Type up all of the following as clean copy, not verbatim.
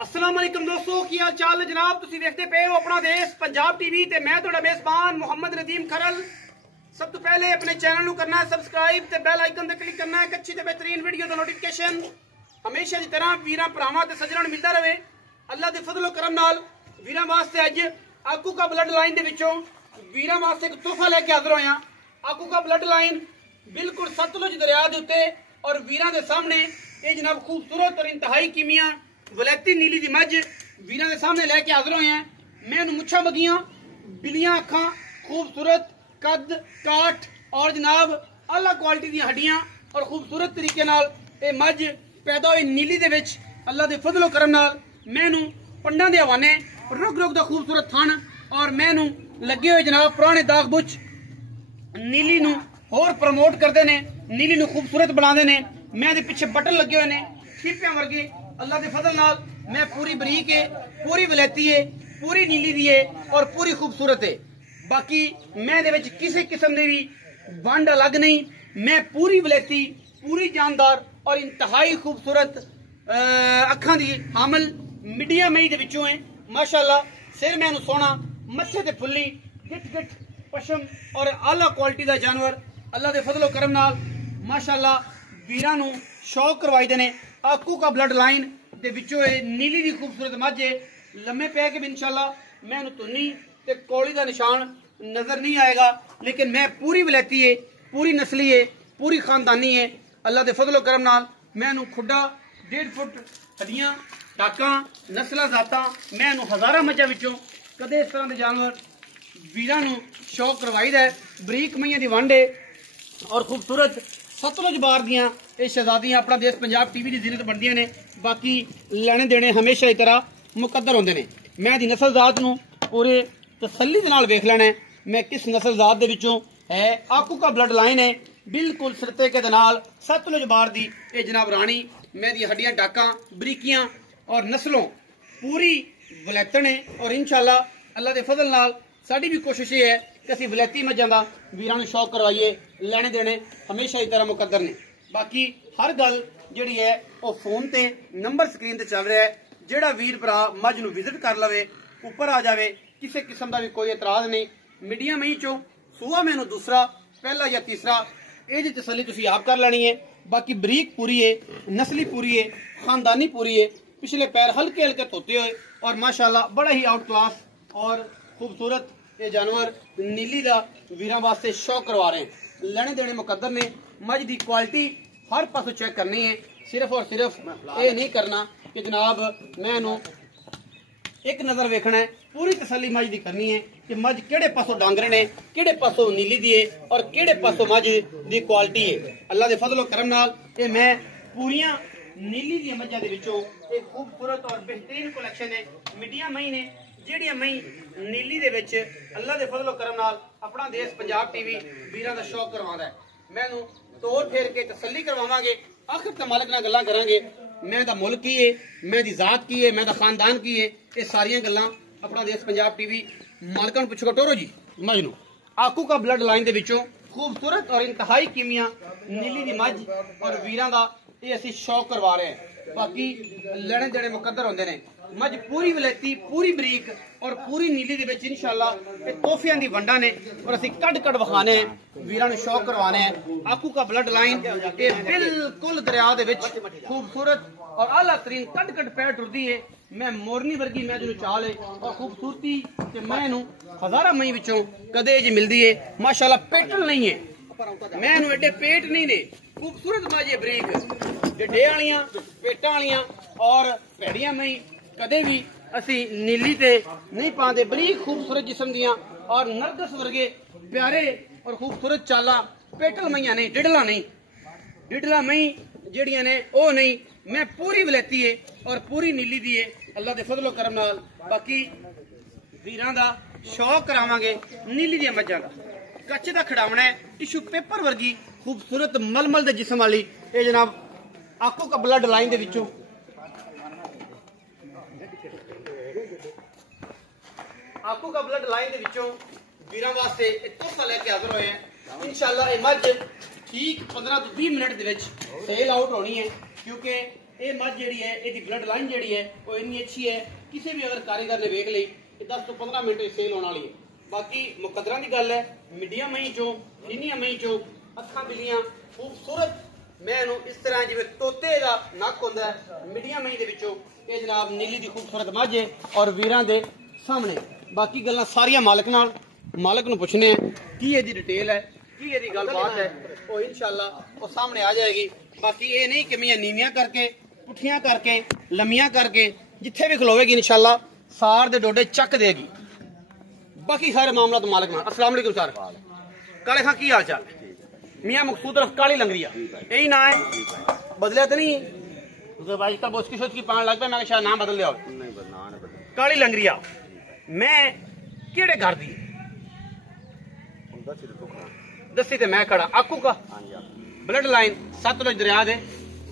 अस्सलाम वालेकुम दोस्तों, की हाल चाल है जनाब। तुसी देखते पे हो अपना देश पंजाब टीवी ते मैं तुहाडा मेजबान मोहम्मद नदीम खरल। सब तो पहले अपने चैनल नू करना है सबसक्राइब ते बेल आइकन ते क्लिक करना है। एक अच्छी ते बेहतरीन वीडियो दा नोटिफिकेशन हमेशा की तरह वीरां भरावां ते सज्जणां नू मिलदा रहे। अल्लाह दे फजलो करम नाल वीरां वास्ते अज आकू का ब्लड लाइन दे विचों वीरां वास्ते एक तोहफा लेके हाजिर होया। आकू का ब्लड लाइन बिल्कुल सतलुज दरिया दे उत्ते और वीरां दे सामने ये जनाब खूबसूरत और इंतहाई कीमिया वलैती नीली दी मझ वीरां दे सामने लेके हाजिर होए हैं। मैं मुच्छां बगियां बिलियां अखां खूबसूरत कद काठ और जनाब आला क्वालिटी दी हड्डियां और खूबसूरत तरीके नाल ये मझ पैदा हुई नीली दे विच अल्लाह दे फजलो करम नाल मैनू पंडां दे हवाने रुक रुक दा खूबसूरत थन और मैनू लगे हुए जनाब पुराने दाग बुच नीली नू होर प्रमोट करते ने, नीली नू खूबसूरत बनाते ने। मैं दे पिछे बटन लगे हुए ने ठीपियां वर्गे। अल्लाह दे फजल नाल मैं पूरी बरीक है, पूरी वलैती है, पूरी नीली दी है और पूरी खूबसूरत है। बाकी मैं दे विच किसी किस्म दी भी वंड अलग नहीं। मैं पूरी वलैती, पूरी जानदार और इंतहाई खूबसूरत अखां दी हामल मीडिया मई दे विचों है। माशाअल्लाह सिर मैनू सोना, मत्थे ते फुल्ली, गिट गिट पशम और आला क्वालिटी दा जानवर अल्लाह दे फजलो करम नाल माशाअल्लाह वीरां नू शौक करवाई देने। आकू का ब्लड लाइन दे विचों नीली दी खूबसूरत मझ लम्मे पै के भी इंशाअल्लाह मैं तुन्नी ते कौली दा निशान नजर नहीं आएगा। लेकिन मैं पूरी वलैती है, पूरी नस्ली है, पूरी खानदानी है। अल्लाह दे फजलो करम नाल मैं खुड्डा 1.5 फुट हड्डियां टाका नस्लां जातां मैं हजारां मझां विचों कदे इस तरह के जानवर वीरां नू शौक करवाई दा। बरीक मईयां दी वंड है और खूबसूरत सतलुज बार दियां ये शहजादियां अपना देश पंजाब टीवी की जिन्नत बनदियां ने। बाकी लेने देने हमेशा की तरह मुकद्दर होंदे ने। मैं दी नस्ल जात नू पूरे तसल्ली दे नाल वेख लेना है मैं किस नस्ल जात दे विचों है। आकू का ब्लड लाइन है बिल्कुल सिरते के नाल सतलुज बार दी ये जनाब रानी। मैं दी हड्डियां डाका बरीकियां और नस्लों पूरी वलैतन है और इंशाअल्लाह अल्लाह दे फजल नाल साडी भी कोशिश ये है कि असीं वलैती मझां दा वीरां नू शौक करवाइए। लेने देने हमेशा की तरह मुकद्दर ने। बाकी हर गल जिहड़ी है वो फोन ते नंबर स्क्रीन ते चल रहा है। जिहड़ा वीर भरा मझ नू विजिट कर लवे उपर आ जावे, किसी किस्म का भी कोई एतराज नहीं। मीडिया मई चो सूआ मैनू दूसरा पहला या तीसरा ये तसली तुसीं आप कर लेनी है। बाकी बरीक पूरी है, नस्ली पूरी है, खानदानी पूरी है। पिछले पैर हल्के हल्के धोते हुए और माशाअल्लाह बड़ा ही आउट क्लास और खूबसूरत ये जानवर नीली का वीरां वास्ते शौक करवा रहे हैं। लेने देने मुकद्दर ने। मझ की क्वालिटी हर पासों चेक करनी है। सिर्फ और सिर्फ ये नहीं करना कि जनाब मैनू एक नज़र वेखना है। पूरी तसली मझ की करनी है कि मझ किहड़े पासों डांगरे ने, किहड़े पासों नीली दी है और किहड़े पासों मझ की क्वालिटी है। अल्लाह दे फजलो करम नाल ये मैं पूरियां नीली दी मझां दे विचों एक खूबसूरत और बेहतरीन कलैक्शन है। मीडिया मई ने जिहड़ियां मई नीली दे विच अल्लाह दे फजलो करम नाल अपना देश पंजाब टीवी वीरां दा शौक करवांदा है। मैनू तोड़ फेर के तसल्ली करवावांगे। आखिर ते मालिक नाल गल्लां करांगे। मैं दा मुल्क की है, मैं दी जात की है, मैं दा खानदान की है। ये सारियां गल्लां अपना देश पंजाब टीवी मालिकां नूं पुछो। टोरो जी मझ नूं आकू का ब्लड लाइन दे विचों खूबसूरत और इंतहाई कीमिया नीली दी मझ और वीरां दा ये असीं शौक करवा रहे हैं। बाकी लेने देने मुकद्दर होंदे ने। मझ पूरी वलैती, पूरी बरीक और पूरी नीली दे विच इंशाअल्लाह ये तोहफियां दी वंडा ने और असीं कड कड वखाने हैं, वीरां नूं शौक करवाने हैं। आकू का ब्लड लाइन ये बिल्कुल दरिया दे विच खूबसूरत और आला तरीन कड कड पैर टुरदी है। मैं मोरनी वर्गी मैं जो चाल है और खूबसूरती के मैनू हजारा मई विचों कदे जी मिलदी है। माशाअल्लाह पेटल नहीं है, मैनू एडे पेट नहीं ने। खूबसूरत माजे बरीक डिडे वालियां पेटां वालियां और भैड़ियां मई कदे भी असी नीली ते नहीं पाते। बरीक खूबसूरत जिस्म दियां और नरगस वर्गे प्यारे और खूबसूरत चाला पेटल मईयां नहीं, डिडला नहीं। डिडला मई जिहड़ियां ने ओ नहीं। मैं पूरी वलैती है और पूरी नीली दी है अल्लाह दे फजलो करम नाल। बाकी वीरां दा शौक करावांगे नीली दी मझां दा। कच्चे दा खड़ावना है टिशू पेपर वर्गी खूबसूरत मलमल दे जिस्म वाली ये जनाब आकू का ब्लड लाइन दे विचों आकू का ब्लड लाइन दे विचों वीरां वास्ते एक तोहफा लेके हाजिर होए हैं। इंशाअल्लाह ये मझ ठीक 15 तो 20 मिनट दे विच सेल आउट होनी है क्योंकि ये मझ जी है ये ब्लड लाइन जी है वो इन्नी अच्छी है, किसी भी अगर कारीगर ने वेख ली 10 तो 15 मिनट सेल होने वाली है। बाकी मुकदरा की गल है, मीडियम मई चो सीनिया मई चो अखा बिलियां खूबसूरत मैं इस तरह जिवें तोते का नक होंदा है मीडियम मई दे विचों ये जनाब नीली दी खूबसूरत मझ है और वीरां दे सामने। बाकी गल्लां सारियां मालक नूं पुछने की ये डिटेल है की ये गलबात है वो इंशाअल्लाह वो सामने आ जाएगी। बाकी ये नहीं कि मैं नीवियां करके पुठियां करके लम्मियां करके जिथे भी खलोवेगी इंशाअल्लाह सार दे डोडे चक देगी। बाकी सारे मामला तो मालिक। अस्सलाम वालेकुम सर। काले खां की हाल चाल? मियां मकसूद रफ काली लंगरिया यही ना है, बदलिया तो नहीं? आजकल बोसकी शोसकी पान लग पे मैं शायद नाम बदल लिया काली लंगरिया। मैं केड़े घर दी दसी ते मैं खड़ा आकू का ब्लड लाइन सतलुज दरिया दे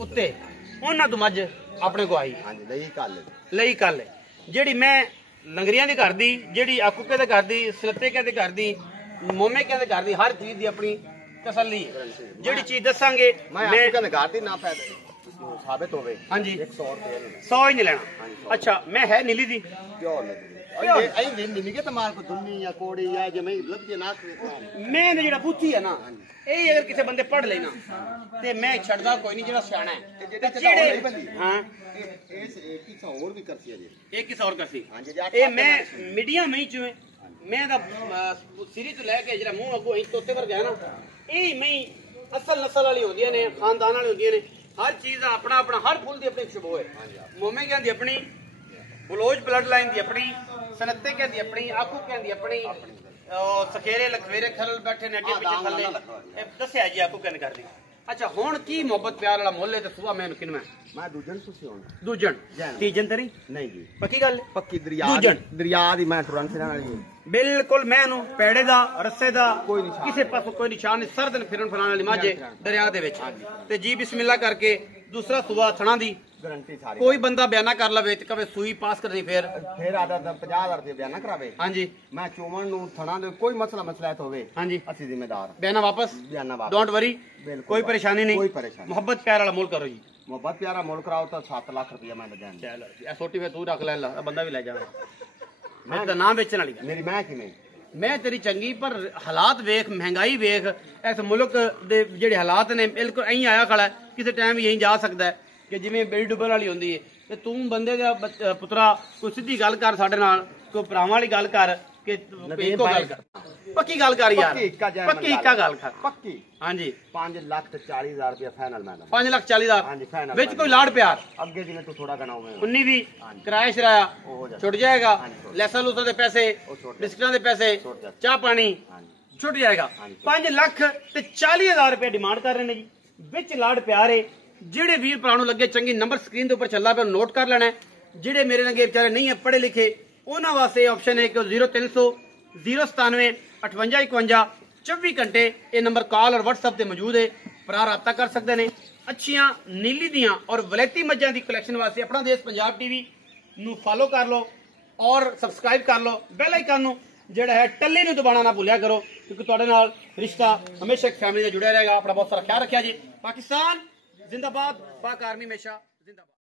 उत्ते उन्हां तो मझ अपने को आई लई कल जेड़ी मैं लंगरिया दी घर दी जेड़ी आकूके दे घर दी सलते के दे घर दी मोमे के दे घर दी हर चीज दी अपनी तसल्ली है। जेड़ी चीज दसांगे मैं घर दी ना साबित होवे। हाँ जी 100 ही नहीं लेना। अच्छा मैं है नीली दी मैं जेड़ा बूथी है ना ये अगर किसी बंदे पढ़ लेना ते मैं छड़दा कोई नहीं जेड़ा सियाना है। हाँ एक किस और करसी ए मैं मीडिया में ही मैं सिरी तो लैके जरा मुंह अगो तोते पर गया ना यही मैं असल नस्ल वाली होंदियां ने खानदान वाली होंदियां ने हर चीज का अपना अपना हर फुल की अपनी खुशबू है। मोमे क्या दी अपनी बलोच ब्लड लाइन दी अपनी सनत्ते क्या दी अपनी आकू क्या दी अपनी सखेरे लखवेरे खलल बैठे ने अगे पीछे थले दस्या जी आकू क्या कर दी। अच्छा हुण की मोहब्बत प्यार वाला मुल है ते सुबह मैं किनवा मैं दूजन सुसी होना दूजन तीजन ते नहीं जी पक्की गल पक्की दरिया दी मैं तुरंत फिरन वाली बिल्कुल मैं पेड़े दा रस्से दा किसी पासों कोई निशान नहीं सर दिन फिरन फलाने वाली माजे दरिया दे विच ते जी बिस्मिल्लाह करके दूसरा सुबह थणा दी गारंटी सारी कोई बंदा बयाना कर लवे ते कवे सुई पास करनी फिर आधा 50,000 रुपया बयाना करावे। हाँ जी मैं चोमन नु थणा दे कोई मसला होवे। हाँ जी असि जिम्मेदार बयाना वापस डोंट वरी कोई परेशानी नहीं मोहब्बत प्यार वाला मोल करो जी मोहब्बत प्यारा मोल कराओ तो 7 लाख रुपया मैं देना। चलो ए सोटी में तू रख ले बंदा भी ले जावे मैं तो नाम बेचने वाली मेरी मैं कि मैं तेरी चंगी पर हालात वेख महंगाई वेख इस मुल्क दे जेड़े हालात ने बिल्कुल अं आया खड़ा किसी टाइम भी यहीं जा सकता है कि जिवें बेड़ी डुबल वाली होंदी है ते तू बंदे दा पुत्रा कोई सीधी गल कर साडे नाल कोई भरावां वाली गल कर कि इको गल कर पक्की गल कर यार पक्की इक्का गल कर पक्की। हाँ जी 5,40,000 रुपया फाइनल मैं 5,40,000 हाँ जी फाइनल विच कोई लाड़ प्यार अगे जिवें तू थोड़ा गनाओ मैं 19 भी किराया शराया छुट जाएगा लैसा लूसा दे पैसे बिस्किटां दे पैसे चाह पानी छुट जाएगा 5,40,000 रुपया डिमांड कर रहे हैं जी विच लाड़ प्यार है। जेड़े वीर भरा नूं लगे चंगी नंबर स्क्रीन के उपर चलदा पे नोट कर लेना है। जेड़े मेरे लगे बेचारे नहीं है पढ़े लिखे उन्हां वास्ते ऑप्शन है कि 0300 097 58 51 24 घंटे ये नंबर कॉल और व्हाट्सएप पे मौजूद है भरा राबता कर सकते हैं। अच्छियां नीली दियां और वलैती मज्जां दी कलैक्शन वास्ते अपना देश पंजाब टीवी नूं फॉलो कर लो और सबसक्राइब कर लो बेल आइकन नूं जेड़ा है टल्ले नूं दबाना ना भुलिया करो क्योंकि तुहाडे नाल रिश्ता हमेशा एक फैमिली दा जुड़िया रहेगा। अपना बहुत सारा ख्याल रखिया जी। पाकिस्तान जिंदाबाद पाक आर्मी हमेशा जिंदाबाद।